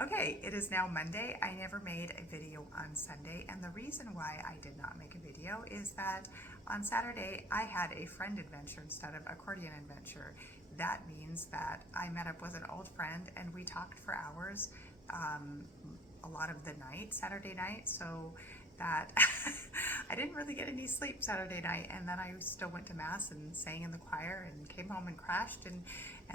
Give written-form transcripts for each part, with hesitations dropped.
Okay, it is now Monday. I never made a video on Sunday, and the reason why I did not make a video is that on Saturday I had a friend adventure instead of accordion adventure. That means that I met up with an old friend and we talked for hours, a lot of the night, Saturday night, so that I didn't really get any sleep Saturday night, and then I still went to mass and sang in the choir and came home and crashed, and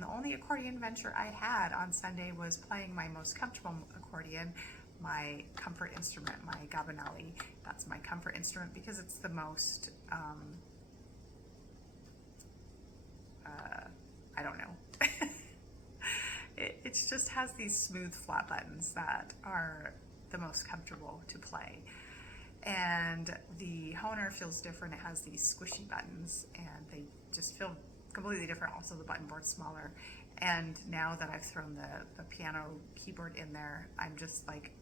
the only accordion adventure I had on Sunday was playing my most comfortable accordion, my comfort instrument, my gabanali. That's my comfort instrument because it's the most I don't know. It just has these smooth flat buttons that are the most comfortable to play. And the Honer feels different. It has these squishy buttons and they just feel completely different. Also the button board's smaller. And now that I've thrown the piano keyboard in there, I'm just like,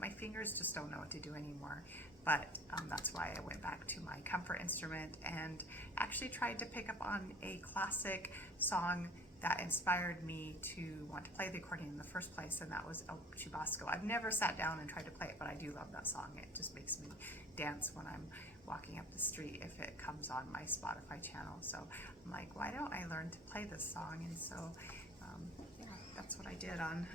my fingers just don't know what to do anymore. But that's why I went back to my comfort instrument and actually tried to pick up on a classic song that inspired me to want to play the accordion in the first place, and that was El Chubasco. I've never sat down and tried to play it, but I do love that song. It just makes me dance when I'm walking up the street if it comes on my Spotify channel. So I'm like, why don't I learn to play this song? And so, yeah, that's what I did on.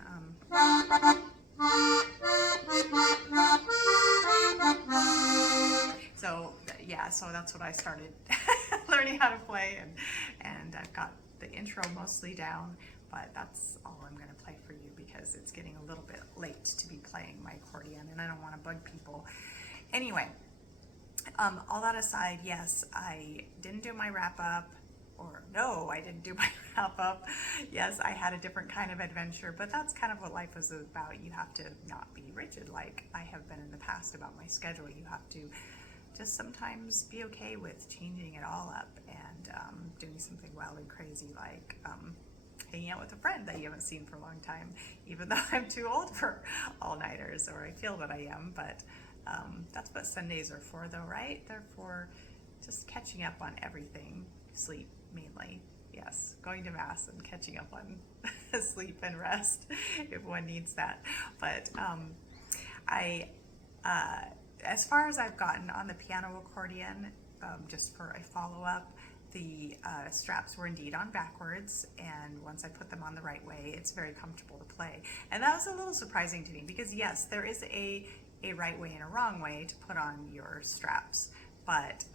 So that's what I started learning how to play, and I've got the intro mostly down, but that's all I'm going to play for you because it's getting a little bit late to be playing my accordion and I don't want to bug people. Anyway, all that aside, yes, I didn't do my wrap up, or no, I didn't do my wrap up. Yes, I had a different kind of adventure, but that's kind of what life is about. You have to not be rigid like I have been in the past about my schedule. You have to just sometimes be okay with changing it all up and doing something wild and crazy like hanging out with a friend that you haven't seen for a long time, even though I'm too old for all-nighters, or I feel that I am, but that's what Sundays are for though, right? They're for just catching up on everything, sleep mainly. Yes, going to mass and catching up on sleep and rest if one needs that. But as far as I've gotten on the piano accordion, just for a follow-up, the straps were indeed on backwards, and once I put them on the right way, it's very comfortable to play. And that was a little surprising to me because yes, there is a right way and a wrong way to put on your straps, but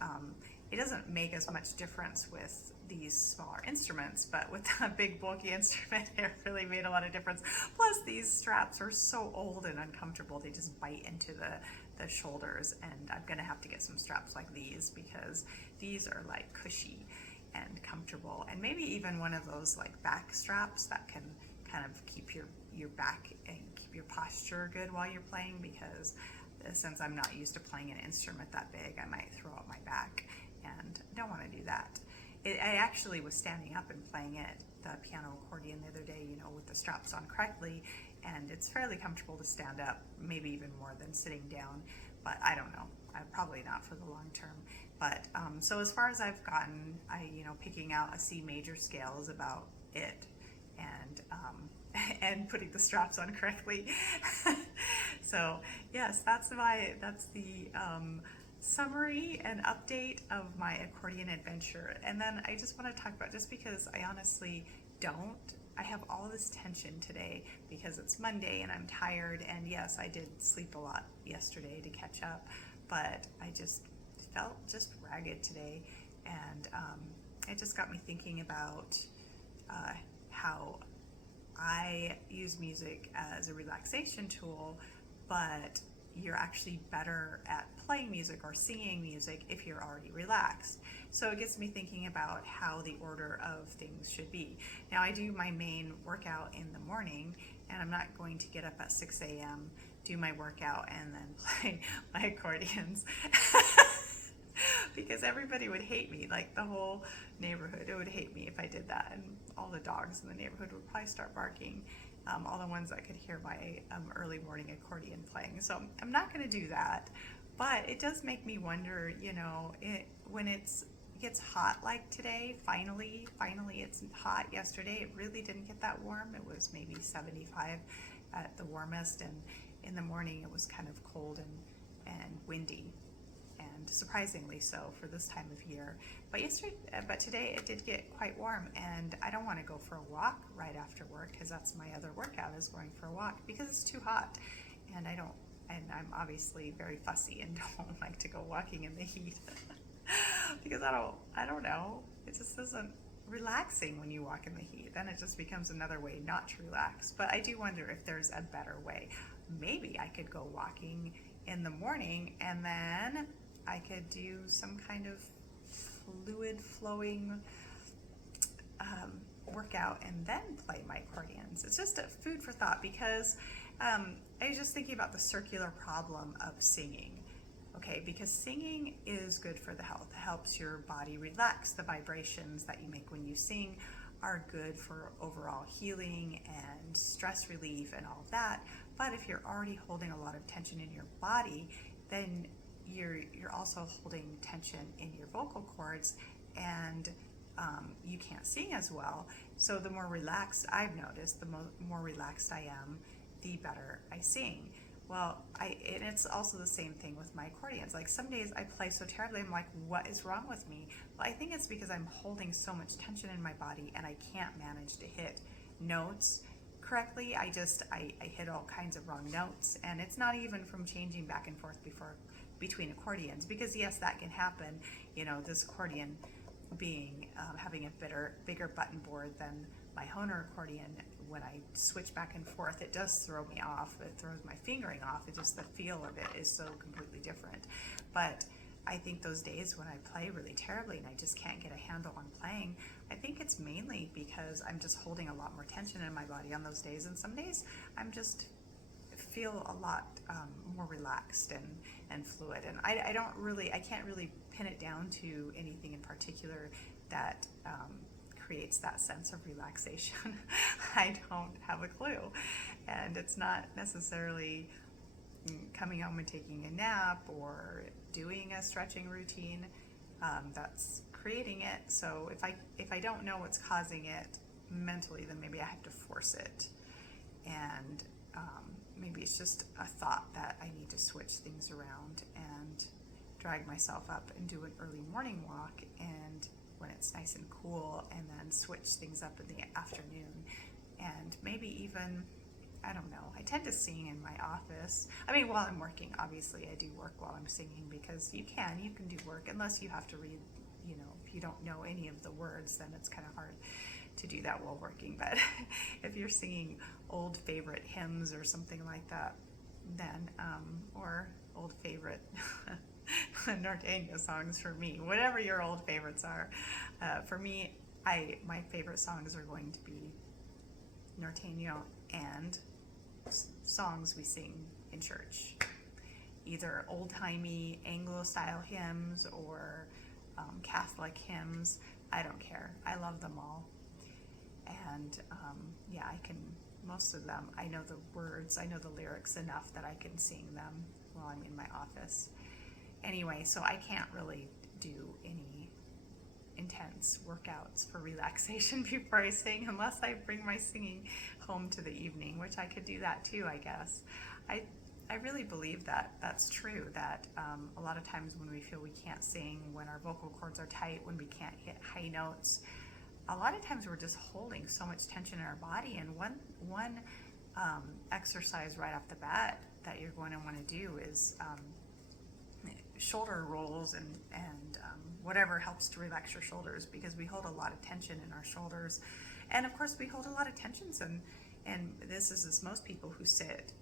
it doesn't make as much difference with these smaller instruments, but with a big bulky instrument, it really made a lot of difference. Plus these straps are so old and uncomfortable, they just bite into the shoulders, and I'm gonna have to get some straps like these because these are like cushy and comfortable, and maybe even one of those like back straps that can kind of keep your back and keep your posture good while you're playing, because since I'm not used to playing an instrument that big, I might throw out my back and I don't want to do that. I actually was standing up and playing the piano accordion the other day, with the straps on correctly, and it's fairly comfortable to stand up, maybe even more than sitting down, but I don't know. Probably not for the long term. But so as far as I've gotten, picking out a C major scale is about it, and and putting the straps on correctly. So yes, that's the summary and update of my accordion adventure. And then I just want to talk about, just because I honestly I have all this tension today because it's Monday and I'm tired, and yes, I did sleep a lot yesterday to catch up, but I just felt just ragged today, and it just got me thinking about how I use music as a relaxation tool, but you're actually better at playing music or singing music if you're already relaxed. So it gets me thinking about how the order of things should be. Now I do my main workout in the morning, and I'm not going to get up at 6 a.m., do my workout, and then play my accordions. Because everybody would hate me, like the whole neighborhood would hate me if I did that, and all the dogs in the neighborhood would probably start barking, all the ones that could hear my early morning accordion playing. So I'm not going to do that, but it does make me wonder, when it gets hot like today, finally it's hot. Yesterday it really didn't get that warm. It was maybe 75 at the warmest, and in the morning it was kind of cold and windy, and surprisingly so for this time of year. But today it did get quite warm, and I don't want to go for a walk right after work, because that's my other workout, is going for a walk, because it's too hot, and I'm obviously very fussy and don't like to go walking in the heat because I don't know, it just isn't relaxing when you walk in the heat. Then it just becomes another way not to relax. But I do wonder if there's a better way. Maybe I could go walking in the morning, and then I could do some kind of fluid flowing workout and then play my accordions. It's just a food for thought, because I was just thinking about the circular problem of singing. Okay, because singing is good for the health. It helps your body relax. The vibrations that you make when you sing are good for overall healing and stress relief and all of that. But if you're already holding a lot of tension in your body, then you're also holding tension in your vocal cords, and you can't sing as well. So the more relaxed, I've noticed, the more relaxed I am, the better I sing. Well, and it's also the same thing with my accordions. Like, some days I play so terribly, I'm like, what is wrong with me? Well, I think it's because I'm holding so much tension in my body, and I can't manage to hit notes correctly. I hit all kinds of wrong notes, and it's not even from changing back and forth between accordions, because yes, that can happen. You know, this accordion being having a bigger button board than my Hohner accordion, when I switch back and forth, it does throw me off. It throws my fingering off. It just, the feel of it is so completely different. But I think those days when I play really terribly and I just can't get a handle on playing, I think it's mainly because I'm just holding a lot more tension in my body on those days. And some days I'm just feel a lot more relaxed and fluid. And I can't really pin it down to anything in particular that creates that sense of relaxation. I don't have a clue. And it's not necessarily coming home and taking a nap or doing a stretching routine that's creating it. So if I don't know what's causing it mentally, then maybe I have to force it. And maybe it's just a thought that I need to switch things around and drag myself up and do an early morning walk, and when it's nice and cool, and then switch things up in the afternoon. And maybe even, I don't know, I tend to sing in my office. I mean, while I'm working, obviously I do work while I'm singing, because you can do work, unless you have to read, if you don't know any of the words, then it's kind of hard to do that while working. But if you're singing old favorite hymns or something like that, then, or old favorite Norteño songs for me, whatever your old favorites are. For me, my favorite songs are going to be Norteño and songs we sing in church, either old-timey Anglo-style hymns or Catholic hymns. I don't care. I love them all. And most of them, I know the words, I know the lyrics enough that I can sing them while I'm in my office. Anyway, so I can't really do any intense workouts for relaxation before I sing, unless I bring my singing home to the evening, which I could do that too, I guess. I really believe that that's true, that a lot of times when we feel we can't sing, when our vocal cords are tight, when we can't hit high notes, a lot of times we're just holding so much tension in our body. And one exercise right off the bat that you're going to want to do is shoulder rolls and whatever helps to relax your shoulders, because we hold a lot of tension in our shoulders. And of course we hold a lot of tensions, and this is as most people who sit,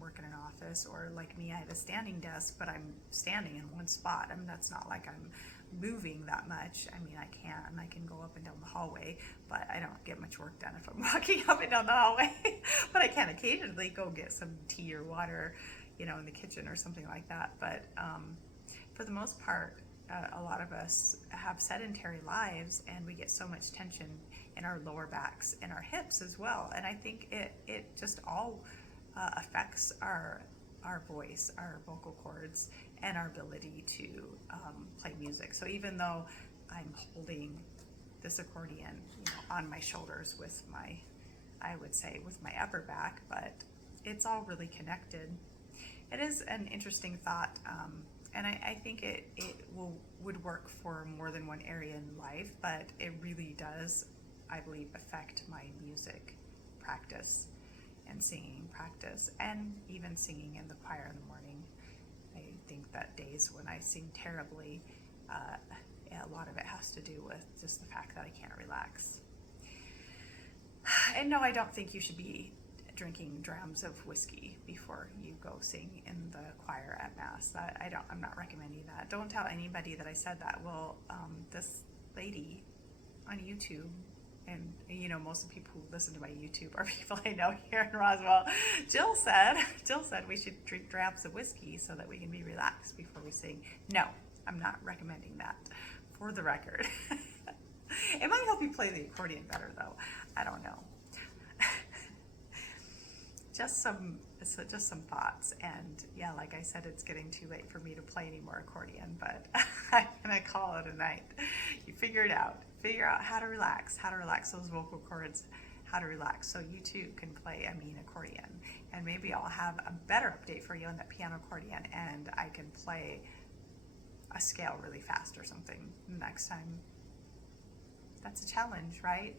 work in an office, or like me, I have a standing desk, but I'm standing in one spot. I mean, that's not like I'm moving that much. I mean, I can go up and down the hallway, but I don't get much work done if I'm walking up and down the hallway. But I can occasionally go get some tea or water, in the kitchen or something like that. But for the most part, a lot of us have sedentary lives, and we get so much tension in our lower backs and our hips as well. And I think it just all affects our voice, our vocal cords, and our ability to play music. So even though I'm holding this accordion, on my shoulders with my upper back, but it's all really connected. It is an interesting thought, and I think would work for more than one area in life, but it really does, I believe, affect my music practice and singing practice, and even singing in the choir in the morning. I think that days when I sing terribly, a lot of it has to do with just the fact that I can't relax. And no, I don't think you should be drinking drams of whiskey before you go sing in the choir at Mass. I'm not recommending that. Don't tell anybody that I said that. Well, this lady on YouTube, and most of the people who listen to my YouTube are people I know here in Roswell. Jill said we should drink drams of whiskey so that we can be relaxed before we sing. No, I'm not recommending that, for the record. It might help you play the accordion better, though. I don't know. Just some thoughts, and yeah, like I said, it's getting too late for me to play any more accordion, but I'm gonna call it a night. You figure it out. Figure out how to relax those vocal cords, how to relax, so you too can play a mean accordion. And maybe I'll have a better update for you on that piano accordion, and I can play a scale really fast or something next time. That's a challenge, right?